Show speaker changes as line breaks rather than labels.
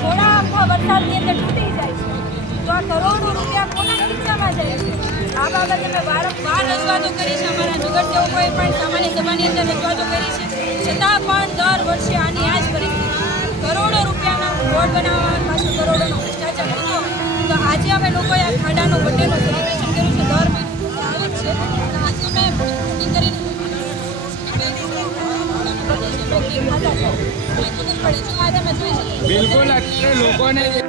થોડા આખા વરસાદની અંદર તો કરોડો રૂપિયા કોના ખીચામાં જાય છે? આ બાબતે મેં વારંવાર પણ સામાન્ય સભાની અંદર રજૂઆતો કરી છે. છતાં પણ દર વર્ષે આની આ જ કરોડો રૂપિયાના રોડ બનાવવા પાછળ કરોડોનો તો આજે અમે લોકોએ આ ખાડાનો બિલકુલ અત્યારે લોકોને જે